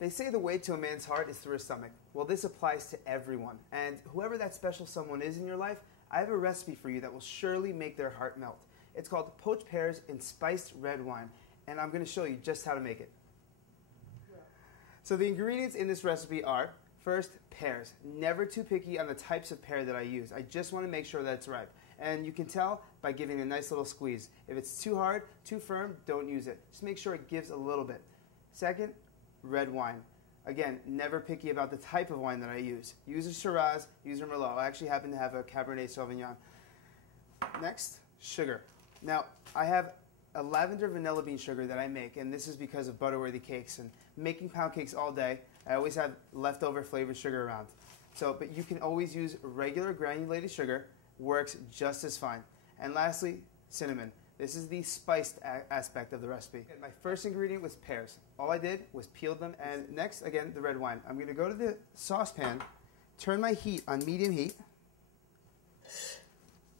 They say the way to a man's heart is through his stomach. Well, this applies to everyone. And whoever that special someone is in your life, I have a recipe for you that will surely make their heart melt. It's called poached pears in spiced red wine, and I'm going to show you just how to make it. So the ingredients in this recipe are, first, pears. Never too picky on the types of pear that I use. I just want to make sure that it's ripe. And you can tell by giving it a nice little squeeze. If it's too hard, too firm, don't use it. Just make sure it gives a little bit. Second, red wine. Again, never picky about the type of wine that I use. Use a Shiraz, use a Merlot. I actually happen to have a Cabernet Sauvignon. Next, sugar. Now, I have a lavender vanilla bean sugar that I make, and this is because of Butterworthy Cakes. And making pound cakes all day, I always have leftover flavored sugar around. But you can always use regular granulated sugar, works just as fine. And lastly, cinnamon. This is the spiced aspect of the recipe. My first ingredient was pears. All I did was peel them, and next, again, the red wine. I'm going to go to the saucepan, turn my heat on medium heat,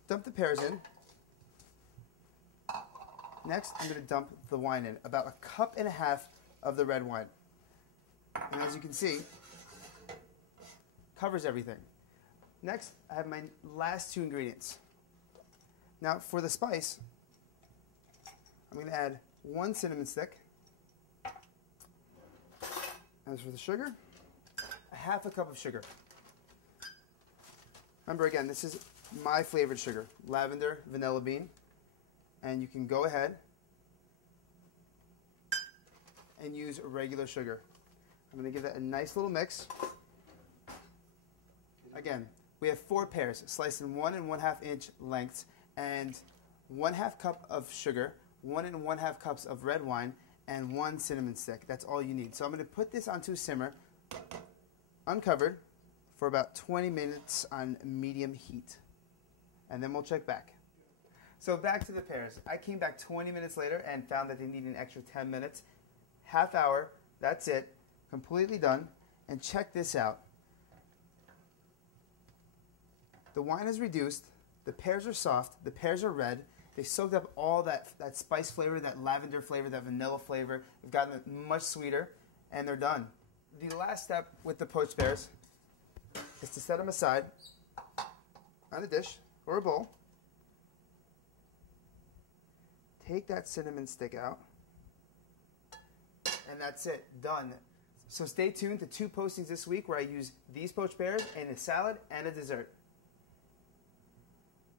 dump the pears in. Next, I'm going to dump the wine in, about 1.5 cups of the red wine. And as you can see, covers everything. Next, I have my last two ingredients. Now, for the spice, I'm going to add 1 cinnamon stick. As for the sugar, 1/2 cup of sugar. Remember, again, this is my flavored sugar, lavender, vanilla bean. And you can go ahead and use regular sugar. I'm going to give that a nice little mix. Again, we have 4 pears sliced in 1 1/2 inch lengths, and 1/2 cup of sugar, 1 1/2 cups of red wine, and 1 cinnamon stick. That's all you need. So I'm going to put this onto a simmer, uncovered, for about 20 minutes on medium heat. And then we'll check back. So back to the pears. I came back 20 minutes later and found that they need an extra 10 minutes. Half hour, that's it. Completely done. And check this out. The wine is reduced, the pears are soft, the pears are red. They soaked up all that spice flavor, that lavender flavor, that vanilla flavor. They've gotten it much sweeter, and they're done. The last step with the poached pears is to set them aside on a dish or a bowl. Take that cinnamon stick out, and that's it, done. So stay tuned to 2 postings this week where I use these poached pears in a salad and a dessert.